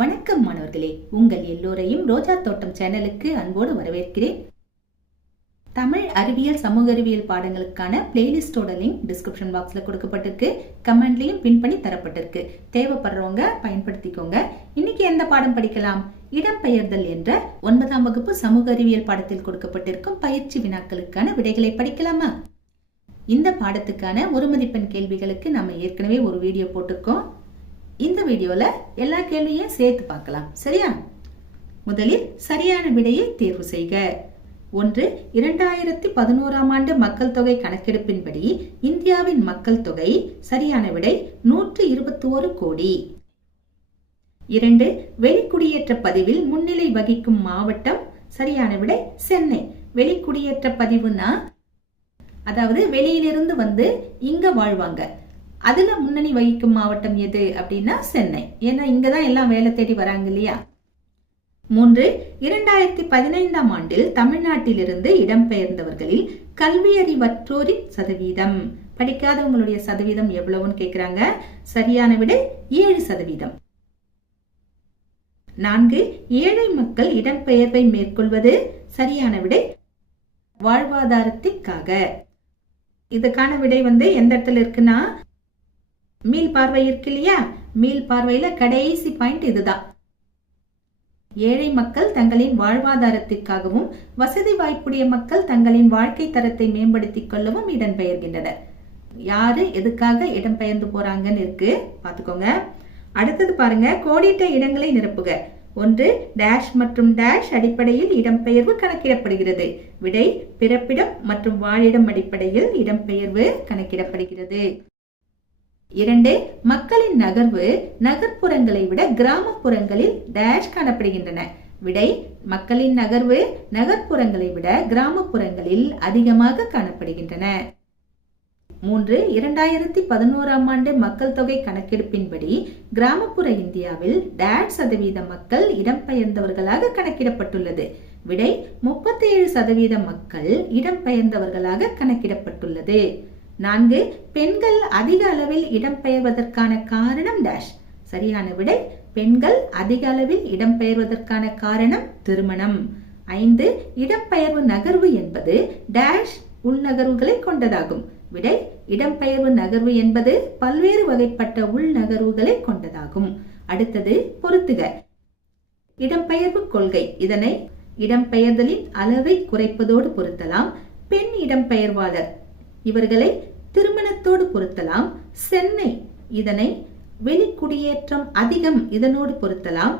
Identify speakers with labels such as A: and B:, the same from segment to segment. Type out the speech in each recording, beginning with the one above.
A: வணக்கம் மாணவர்களே உங்கள் எல்லோரையும் ரோஜா தோட்டம் சேனலுக்கு அன்போடு வரவேற்கிறேன் தமிழ் அறிவியல் சமூக அறிவியல் பாடங்களுக்கான பிளேலிஸ்டோட லிங்க் டிஸ்கிரிப்ஷன் பாக்ஸில் கொடுக்கப்பட்டிருக்கு கமெண்ட்லையும் பின் பண்ணி தரப்பட்டிருக்கு தேவைப்படுறவங்க பயன்படுத்திக்கோங்க இன்னைக்கு எந்த பாடம் படிக்கலாம் இடம்பெயர்தல் என்ற ஒன்பதாம் வகுப்பு சமூக அறிவியல் பாடத்தில் கொடுக்கப்பட்டிருக்கும் பயிற்சி வினாக்களுக்கான விடைகளை படிக்கலாமா இந்த பாடத்துக்கான ஒரு மதிப்பெண் கேள்விகளுக்கு நம்ம ஏற்கனவே ஒரு வீடியோ போட்டிருக்கோம் இந்த வீடியோவில் எல்லா கேள்வியும் சேர்த்து பார்க்கலாம் சரியா முதலில் சரியான விடையை தேர்வு செய்க ஒன்று இரண்டாயிரத்தி பதினோராம் ஆண்டு மக்கள் தொகை கணக்கெடுப்பின்படி இந்தியாவின் மக்கள் தொகை சரியான விடை நூற்று இருபத்தி ஒரு கோடி இரண்டு வெளிக்குடியேற்ற பதிவில் முன்னிலை வகிக்கும் மாவட்டம் சரியான விடை சென்னை வெளிக்குடியேற்ற பதிவுனா அதாவது வெளியிலிருந்து வந்து இங்க வாழ்வாங்க அதில் முன்னணி வகிக்கும் மாவட்டம் எது அப்படின்னா சென்னை ஏன்னா இங்கே தான் எல்லாம் வேலை தேடி வராங்க இல்லையா மூன்று இரண்டாயிரத்தி பதினைந்தாம் ஆண்டில் தமிழ்நாட்டிலிருந்து இடம்பெயர்ந்தவர்களில் கல்வியறிவற்றோரின் சதவீதம் படிக்காதவங்களுடைய சதவீதம் எவ்வளவுன்னு கேட்குறாங்க சரியான விட ஏழு சதவீதம் நான்கு ஏழை மக்கள் இடம்பெயர்வை மேற்கொள்வது சரியான விடை வாழ்வாதாரத்திற்காக இதுக்கான விடை வந்து எந்த இடத்துல இருக்குன்னா மீள் பார்வை இருக்கு இல்லையா மீள் பார்வையில கடைசி பாயிண்ட் இதுதான் ஏழை மக்கள் தங்களின் வாழ்வாதாரத்திற்காகவும் வசதி வாய்ப்புடைய மக்கள் தங்களின் வாழ்க்கை தரத்தை மேம்படுத்திக் கொள்ளவும் இடம்பெயர்கின்றனர் யாரு எதுக்காக இடம்பெயர்ந்து போறாங்கன்னு இருக்கு பாத்துக்கோங்க அடுத்தது பாருங்க கோடிட்ட இடங்களை நிரப்புக ஒன்று டேஷ் மற்றும் டேஷ் அடிப்படையில் இடம்பெயர்வு கணக்கிடப்படுகிறது விடை பிறப்பிடம் மற்றும் வாழிடம் அடிப்படையில் இடம்பெயர்வு கணக்கிடப்படுகிறது இரண்டு மக்களின் நகர்வு நகர்ப்புறங்களை விட கிராமப்புறங்களில் டேஷ் காணப்படுகின்றன விடை மக்களின் நகர்வு நகர்ப்புறங்களை விட கிராமப்புறங்களில் அதிகமாக காணப்படுகின்றன மூன்று இரண்டாயிரத்தி பதினோராம் ஆண்டு மக்கள் தொகை கணக்கெடுப்பின்படி கிராமப்புற இந்தியாவில் டேட் சதவீத மக்கள் இடம்பெயர்ந்தவர்களாக கணக்கிடப்பட்டுள்ளது விடை முப்பத்தி ஏழு சதவீத மக்கள் இடம்பெயர்ந்தவர்களாக கணக்கிடப்பட்டுள்ளது நான்கு பெண்கள் அதிக அளவில் இடம்பெயர்வதற்கான காரணம் டேஷ் சரியான விடை பெண்கள் அதிக அளவில் இடம்பெயர்வதற்கான காரணம் திருமணம் ஐந்து இடம்பெயர்வு நகர்வு என்பது டேஷ் உள்நகர்வுகளை கொண்டதாகும் விடை இடம்பெயர்வு நகர்வு என்பது பல்வேறு வகைப்பட்ட உள்நகர்வுகளை கொண்டதாகும் அடுத்தது பொருத்துக இடம்பெயர்வு கொள்கை இதனை இடம்பெயர்தலின் அளவை குறைப்பதோடு பொருத்தலாம் பெண் இடம்பெயர்வாளர் இவர்களை திருமணத்தோடு பொருத்தலாம் சென்னை இதனை வெளிக்குடியேற்றம் அதிகம் இதனோடு பொருத்தலாம்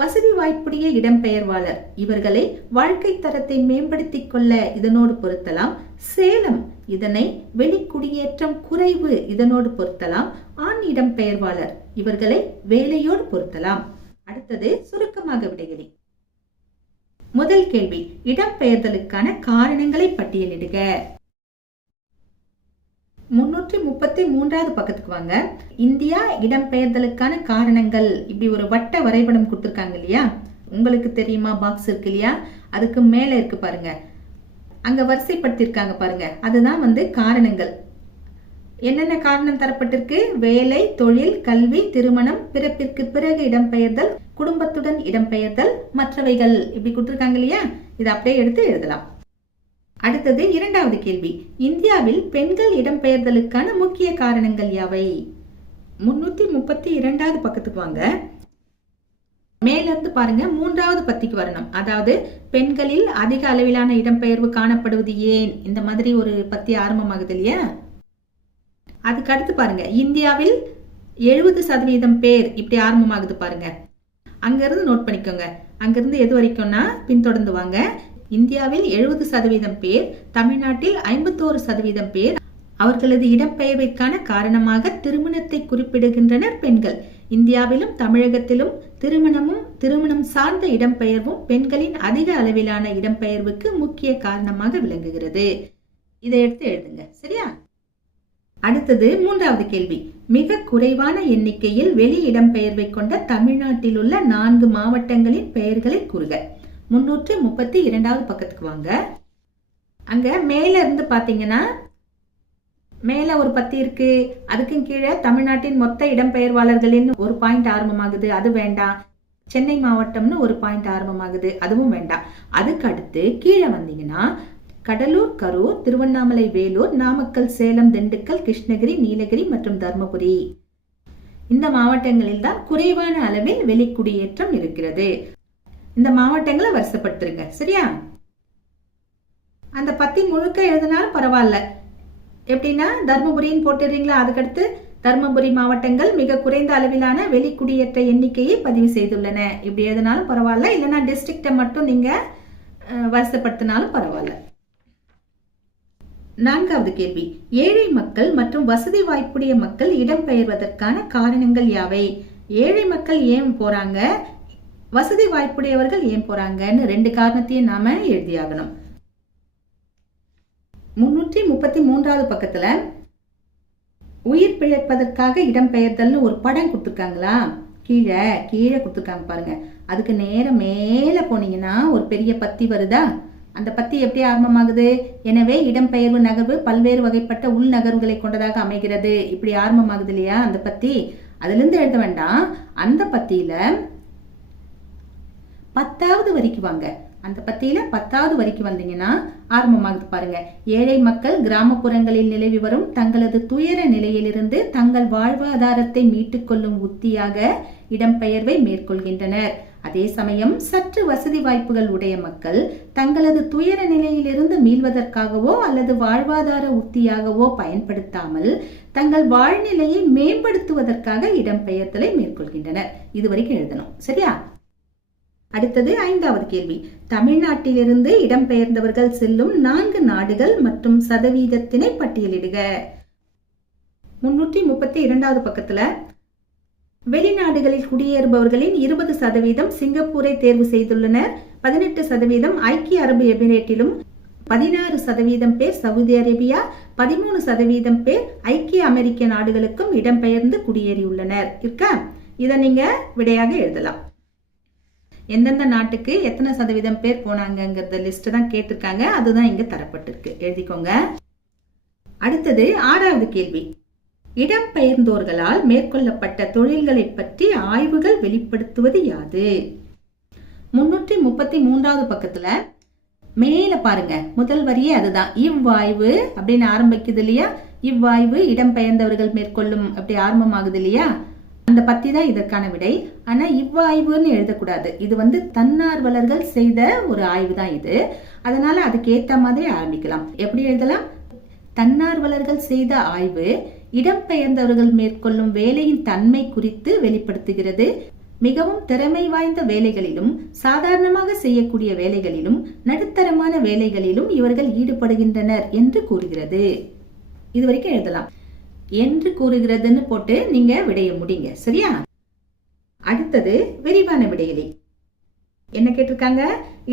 A: வசதி வாய்ப்புடைய இடம்பெயர்வாளர் இவர்களை வாழ்க்கை தரத்தை மேம்படுத்திக் கொள்ள இதனோடு பொருத்தலாம் சேலம் இதனை வெளிக்குடியேற்றம் குறைவு இதனோடு பொருத்தலாம் ஆண் இடம்பெயர்வாளர் இவர்களை வேலையோடு பொருத்தலாம் அடுத்தது சுருக்கமாக விடைகளி முதல் கேள்வி இடம்பெயர்தலுக்கான காரணங்களை பட்டியலிடுக முன்னூற்றி முப்பத்தி மூன்றாவது பக்கத்துக்கு வாங்க இந்தியா இடம்பெயர்தலுக்கான காரணங்கள் இப்படி ஒரு வட்ட வரைபடம் கொடுத்துருக்காங்க இல்லையா உங்களுக்கு தெரியுமா பாக்ஸ் இருக்கு இல்லையா அதுக்கு மேலே இருக்கு பாருங்க அங்கே வரிசைப்படுத்தியிருக்காங்க பாருங்க அதுதான் வந்து காரணங்கள் என்னென்ன காரணம் தரப்பட்டிருக்கு வேலை தொழில் கல்வி திருமணம் பிறப்பிற்கு பிறகு இடம்பெயர்தல் குடும்பத்துடன் இடம்பெயர்தல் மற்றவைகள் இப்படி கொடுத்துருக்காங்க இல்லையா இதை அப்படியே எடுத்து எழுதலாம் அடுத்தது இரண்டாவது கேள்வி இந்தியாவில் பெண்கள் இடம்பெயர்தலுக்கான முக்கிய காரணங்கள் யாவை முன்னூத்தி முப்பத்தி இரண்டாவது பக்கத்துக்கு வாங்க மேலிருந்து பாருங்க மூன்றாவது பத்திக்கு வரணும் அதாவது பெண்களில் அதிக அளவிலான இடம்பெயர்வு காணப்படுவது ஏன் இந்த மாதிரி ஒரு பத்தி ஆரம்பமாகுது இல்லையா அதுக்கு அடுத்து பாருங்க இந்தியாவில் எழுபது சதவீதம் பேர் இப்படி ஆரம்பமாகுது பாருங்க அங்கிருந்து நோட் பண்ணிக்கோங்க அங்கிருந்து எது வரைக்கும்னா பின்தொடர்ந்து வாங்க இந்தியாவில் எழுபது சதவீதம் பேர் தமிழ்நாட்டில் ஐம்பத்தோரு சதவீதம் பேர் அவர்களது இடம்பெயர்வைக்கான காரணமாக திருமணத்தை குறிப்பிடுகின்றனர் பெண்கள் இந்தியாவிலும் தமிழகத்திலும் திருமணமும் திருமணம் சார்ந்த இடம்பெயர்வும் பெண்களின் அதிக அளவிலான இடம்பெயர்வுக்கு முக்கிய காரணமாக விளங்குகிறது இதை எடுத்து எழுதுங்க சரியா அடுத்தது மூன்றாவது கேள்வி மிக குறைவான எண்ணிக்கையில் வெளி இடம்பெயர்வை கொண்ட தமிழ்நாட்டில் உள்ள நான்கு மாவட்டங்களின் பெயர்களை கூறுக முந்நூற்று முப்பத்தி இரண்டாவது பக்கத்துக்கு வாங்க அங்கே மேலே இருந்து பார்த்தீங்கன்னா மேலே ஒரு பத்தி இருக்கு அதுக்கும் கீழே தமிழ்நாட்டின் மொத்த இடம்பெயர்வாளர்களின் ஒரு பாயிண்ட் ஆரம்பமாகுது அது வேண்டாம் சென்னை மாவட்டம்னு ஒரு பாயிண்ட் ஆரம்பமாகுது அதுவும் வேண்டாம் அதுக்கு அடுத்து கீழே வந்தீங்கன்னா கடலூர் கரூர் திருவண்ணாமலை வேலூர் நாமக்கல் சேலம் திண்டுக்கல் கிருஷ்ணகிரி நீலகிரி மற்றும் தருமபுரி இந்த மாவட்டங்களில் தான் குறைவான அளவில் வெளிக்குடியேற்றம் இருக்கிறது இந்த மாவட்டங்களை வரிசைப்படுத்திருங்க சரியா அந்த பத்தி முழுக்க எழுதினாலும் பரவாயில்ல எப்படின்னா தர்மபுரின்னு போட்டுறீங்களா அதுக்கடுத்து தர்மபுரி மாவட்டங்கள் மிக குறைந்த அளவிலான வெளிக்குடியேற்ற எண்ணிக்கையை பதிவு செய்துள்ளன இப்படி எழுதினாலும் பரவாயில்ல இல்லைன்னா டிஸ்ட்ரிக்டை மட்டும் நீங்கள் வருஷப்படுத்தினாலும் பரவாயில்ல நான்காவது கேள்வி ஏழை மக்கள் மற்றும் வசதி வாய்ப்புடைய மக்கள் இடம்பெயர்வதற்கான காரணங்கள் யாவை ஏழை மக்கள் ஏன் போறாங்க வசதி வாய்ப்புடையவர்கள் ஏன் போறாங்கன்னு ரெண்டு காரணத்தையும் நாம எழுதியாகணும் முன்னூற்றி முப்பத்தி மூன்றாவது பக்கத்துல உயிர் பிழைப்பதற்காக இடம்பெயர்தல்னு ஒரு படம் கொடுத்துருக்காங்களா கீழே கீழே கொடுத்துருக்காங்க பாருங்க அதுக்கு நேரம் மேலே போனீங்கன்னா ஒரு பெரிய பத்தி வருதா அந்த பத்தி எப்படி ஆரம்பமாகுது எனவே இடம்பெயர்வு நகர்வு பல்வேறு வகைப்பட்ட உள் நகர்வுகளை கொண்டதாக அமைகிறது இப்படி ஆரம்பமாகுது இல்லையா அந்த பத்தி அதுலேருந்து எழுத வேண்டாம் அந்த பத்தியில பத்தாவது வரைக்கு வாங்க அந்த பத்தியில பத்தாவது வரிக்கு வந்தீங்கன்னா ஆரம்பமாகுது பாருங்க ஏழை மக்கள் கிராமப்புறங்களில் நிலவி வரும் தங்களது துயர நிலையிலிருந்து தங்கள் வாழ்வாதாரத்தை மீட்டுக் கொள்ளும் உத்தியாக இடம்பெயர்வை மேற்கொள்கின்றனர் அதே சமயம் சற்று வசதி வாய்ப்புகள் உடைய மக்கள் தங்களது துயர நிலையிலிருந்து மீள்வதற்காகவோ அல்லது வாழ்வாதார உத்தியாகவோ பயன்படுத்தாமல் தங்கள் வாழ்நிலையை மேம்படுத்துவதற்காக இடம்பெயர்தலை மேற்கொள்கின்றனர் இதுவரைக்கும் எழுதணும் சரியா அடுத்தது ஐந்தாவது கேள்வி தமிழ்நாட்டிலிருந்து இடம்பெயர்ந்தவர்கள் செல்லும் நான்கு நாடுகள் மற்றும் சதவீதத்தினை பட்டியலிடுக முன்னூற்றி முப்பத்தி இரண்டாவது பக்கத்துல வெளிநாடுகளில் குடியேறுபவர்களின் இருபது சதவீதம் சிங்கப்பூரை தேர்வு செய்துள்ளனர் பதினெட்டு சதவீதம் ஐக்கிய அரபு எமிரேட்டிலும் பதினாறு சதவீதம் பேர் சவுதி அரேபியா பதிமூணு சதவீதம் பேர் ஐக்கிய அமெரிக்க நாடுகளுக்கும் இடம்பெயர்ந்து குடியேறியுள்ளனர் இருக்கா இதை நீங்க விடையாக எழுதலாம் எந்தெந்த நாட்டுக்கு எத்தனை சதவீதம் பேர் போனாங்கங்கிறத லிஸ்ட்டு தான் கேட்டிருக்காங்க அதுதான் இங்கே தரப்பட்டிருக்கு எழுதிக்கோங்க அடுத்தது ஆறாவது கேள்வி இடம்பெயர்ந்தோர்களால் மேற்கொள்ளப்பட்ட தொழில்களை பற்றி ஆய்வுகள் வெளிப்படுத்துவது யாது முன்னூற்றி முப்பத்தி மூன்றாவது பக்கத்துல மேல பாருங்க முதல் வரியே அதுதான் இவ்வாய்வு அப்படின்னு ஆரம்பிக்குது இல்லையா இவ்வாய்வு இடம்பெயர்ந்தவர்கள் மேற்கொள்ளும் அப்படி ஆரம்பமாகுது இல்லையா அந்த பத்தி தான் இதற்கான விடை ஆனா இவ்வாய்வுன்னு எழுதக்கூடாது இது வந்து தன்னார்வலர்கள் செய்த ஒரு ஆய்வு தான் இது அதனால அதுக்கு மாதிரி ஆரம்பிக்கலாம் எப்படி எழுதலாம் தன்னார்வலர்கள் செய்த ஆய்வு இடம்பெயர்ந்தவர்கள் மேற்கொள்ளும் வேலையின் தன்மை குறித்து வெளிப்படுத்துகிறது மிகவும் திறமை வாய்ந்த வேலைகளிலும் சாதாரணமாக செய்யக்கூடிய வேலைகளிலும் நடுத்தரமான வேலைகளிலும் இவர்கள் ஈடுபடுகின்றனர் என்று கூறுகிறது இதுவரைக்கும் எழுதலாம் என்று கூறுகிறதுன்னு போட்டு நீங்க விடைய முடிங்க சரியா அடுத்தது விரிவான விடையிலே என்ன கேட்டிருக்காங்க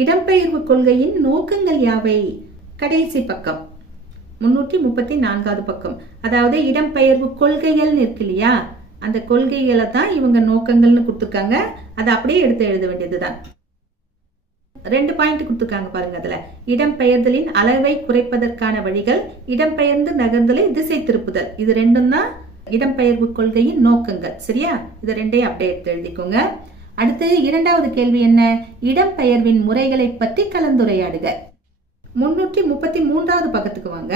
A: இடம்பெயர்வு கொள்கையின் நோக்கங்கள் யாவை கடைசி பக்கம் முன்னூற்றி முப்பத்தி நான்காவது பக்கம் அதாவது இடம்பெயர்வு கொள்கைகள்னு இருக்கு இல்லையா அந்த கொள்கைகளை தான் இவங்க நோக்கங்கள்னு கொடுத்துருக்காங்க அதை அப்படியே எடுத்து எழுத வேண்டியதுதான் ரெண்டு பாயிண்ட் கொடுத்துருக்காங்க பாருங்க அதில் இடம்பெயர்தலின் அளவை குறைப்பதற்கான வழிகள் இடம்பெயர்ந்து நகர்ந்தலை திசை திருப்புதல் இது ரெண்டும் தான் இடம்பெயர்வு கொள்கையின் நோக்கங்கள் சரியா இது ரெண்டையும் அப்டேட் எழுதிக்கோங்க அடுத்து இரண்டாவது கேள்வி என்ன இடம்பெயர்வின் முறைகளை பற்றி கலந்துரையாடுக முன்னூற்றி முப்பத்தி மூன்றாவது பக்கத்துக்கு வாங்க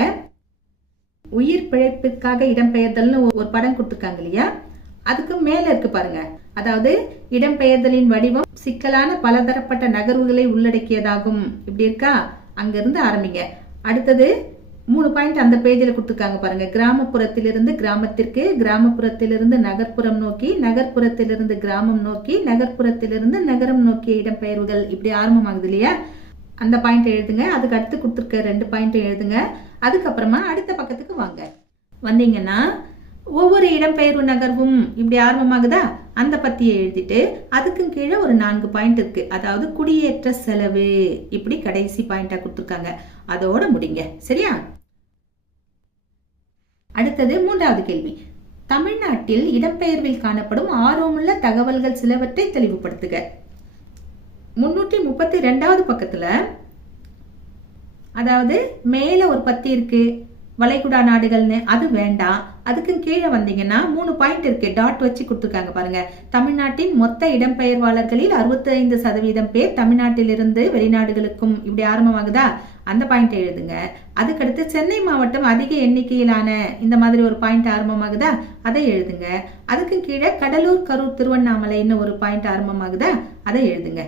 A: உயிர் பிழைப்புக்காக இடம்பெயர்தல்னு ஒரு படம் கொடுத்துருக்காங்க இல்லையா அதுக்கு மேல இருக்கு பாருங்க அதாவது இடம்பெயர்தலின் வடிவம் சிக்கலான பலதரப்பட்ட நகர்வுகளை உள்ளடக்கியதாகும் இப்படி இருக்கா அங்கிருந்து ஆரம்பிங்க அடுத்தது மூணு பாயிண்ட் அந்த பேஜில் கொடுத்துருக்காங்க பாருங்க கிராமப்புறத்திலிருந்து கிராமத்திற்கு கிராமப்புறத்திலிருந்து நகர்ப்புறம் நோக்கி நகர்ப்புறத்திலிருந்து கிராமம் நோக்கி நகர்ப்புறத்திலிருந்து நகரம் நோக்கிய இடம்பெயர்வுகள் இப்படி ஆரம்பமாகுது இல்லையா அந்த பாயிண்ட் எழுதுங்க அதுக்கு அடுத்து கொடுத்துருக்க ரெண்டு பாயிண்ட் எழுதுங்க அதுக்கப்புறமா அடுத்த பக்கத்துக்கு வாங்க வந்தீங்கன்னா ஒவ்வொரு இடம்பெயர்வு நகர்வும் இப்படி ஆர்வமாகுதா அந்த பத்தியை எழுதிட்டு அதுக்கும் கீழே ஒரு நான்கு பாயிண்ட் இருக்கு அதாவது குடியேற்ற செலவு இப்படி கடைசி பாயிண்டா கொடுத்துருக்காங்க அதோட முடிங்க சரியா அடுத்தது மூன்றாவது கேள்வி தமிழ்நாட்டில் இடம்பெயர்வில் காணப்படும் ஆர்வமுள்ள தகவல்கள் சிலவற்றை தெளிவுபடுத்துக முன்னூற்றி முப்பத்தி ரெண்டாவது பக்கத்தில் அதாவது மேலே ஒரு பத்தி இருக்குது வளைகுடா நாடுகள்னு அது வேண்டாம் அதுக்கும் கீழே வந்தீங்கன்னா மூணு பாயிண்ட் இருக்கு டாட் வச்சு கொடுத்துருக்காங்க பாருங்க தமிழ்நாட்டின் மொத்த இடம்பெயர்வாளர்களில் அறுபத்தைந்து சதவீதம் பேர் தமிழ்நாட்டிலிருந்து வெளிநாடுகளுக்கும் இப்படி ஆரம்பமாகுதா அந்த பாயிண்ட் எழுதுங்க அதுக்கடுத்து சென்னை மாவட்டம் அதிக எண்ணிக்கையிலான இந்த மாதிரி ஒரு பாயிண்ட் ஆரம்பமாகுதா அதை எழுதுங்க அதுக்கு கீழே கடலூர் கரூர் திருவண்ணாமலைன்னு ஒரு பாயிண்ட் ஆரம்பமாகுதா அதை எழுதுங்க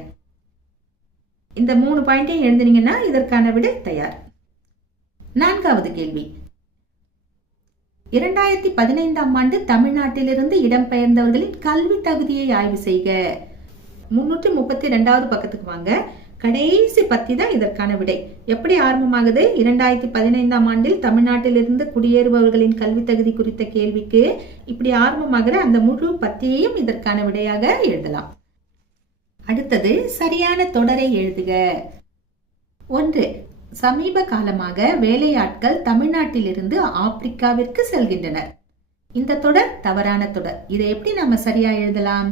A: இந்த மூணு பாயிண்டையும் எழுதுனீங்கன்னா இதற்கான விடை தயார் நான்காவது கேள்வி இரண்டாயிரத்தி பதினைந்தாம் ஆண்டு தமிழ்நாட்டிலிருந்து இடம்பெயர்ந்தவர்களின் கல்வி தகுதியை ஆய்வு செய்க முன்னூற்றி முப்பத்தி ரெண்டாவது பக்கத்துக்கு வாங்க கடைசி பத்தி தான் இதற்கான விடை எப்படி ஆரம்பமாகுது இரண்டாயிரத்தி பதினைந்தாம் ஆண்டில் தமிழ்நாட்டிலிருந்து குடியேறுபவர்களின் கல்வி தகுதி குறித்த கேள்விக்கு இப்படி ஆரம்பமாகிற அந்த முழு பத்தியையும் இதற்கான விடையாக எழுதலாம் அடுத்தது சரியான தொடரை எழுதுக ஒன்று சமீப காலமாக வேலையாட்கள் தமிழ்நாட்டிலிருந்து ஆப்பிரிக்காவிற்கு செல்கின்றனர் இந்த தொடர் தவறான தொடர் இதை எப்படி நாம சரியா எழுதலாம்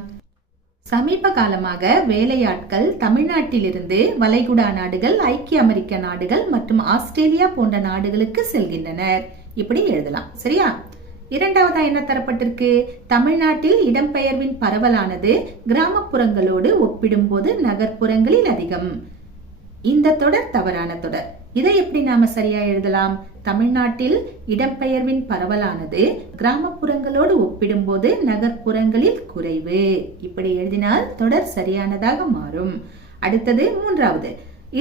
A: சமீப காலமாக வேலையாட்கள் தமிழ்நாட்டிலிருந்து வளைகுடா நாடுகள் ஐக்கிய அமெரிக்க நாடுகள் மற்றும் ஆஸ்திரேலியா போன்ற நாடுகளுக்கு செல்கின்றனர் இப்படி எழுதலாம் சரியா இரண்டாவதா என்ன தரப்பட்டிருக்கு தமிழ்நாட்டில் இடம்பெயர்வின் பரவலானது கிராமப்புறங்களோடு ஒப்பிடும்போது நகர்ப்புறங்களில் அதிகம் இந்த தொடர் தவறான தொடர் இதை எப்படி நாம சரியா எழுதலாம் தமிழ்நாட்டில் இடம்பெயர்வின் பரவலானது கிராமப்புறங்களோடு ஒப்பிடும்போது நகர்ப்புறங்களில் குறைவு இப்படி எழுதினால் தொடர் சரியானதாக மாறும் அடுத்தது மூன்றாவது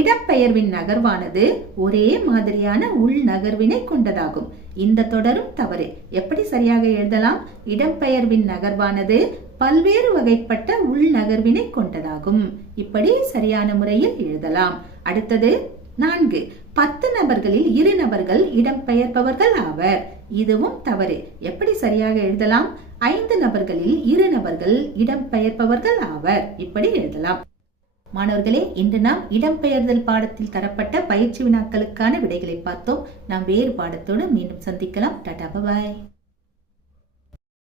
A: இடப்பெயர்வின் நகர்வானது ஒரே மாதிரியான உள் நகர்வினை கொண்டதாகும் இந்த தொடரும் தவறு எப்படி சரியாக எழுதலாம் இடம்பெயர்வின் நகர்வானது பல்வேறு வகைப்பட்ட உள்நகர்வினை கொண்டதாகும் இப்படி சரியான முறையில் எழுதலாம் அடுத்தது நான்கு பத்து நபர்களில் இரு நபர்கள் இடம்பெயர்பவர்கள் ஆவர் இதுவும் தவறு எப்படி சரியாக எழுதலாம் ஐந்து நபர்களில் இரு நபர்கள் இடம்பெயர்பவர்கள் ஆவர் இப்படி எழுதலாம் மாணவர்களே இன்று நாம் இடம்பெயர்தல் பாடத்தில் தரப்பட்ட பயிற்சி வினாக்களுக்கான விடைகளை பார்த்தோம் நாம் வேறு பாடத்தோடு மீண்டும் சந்திக்கலாம் டாடா பபாய்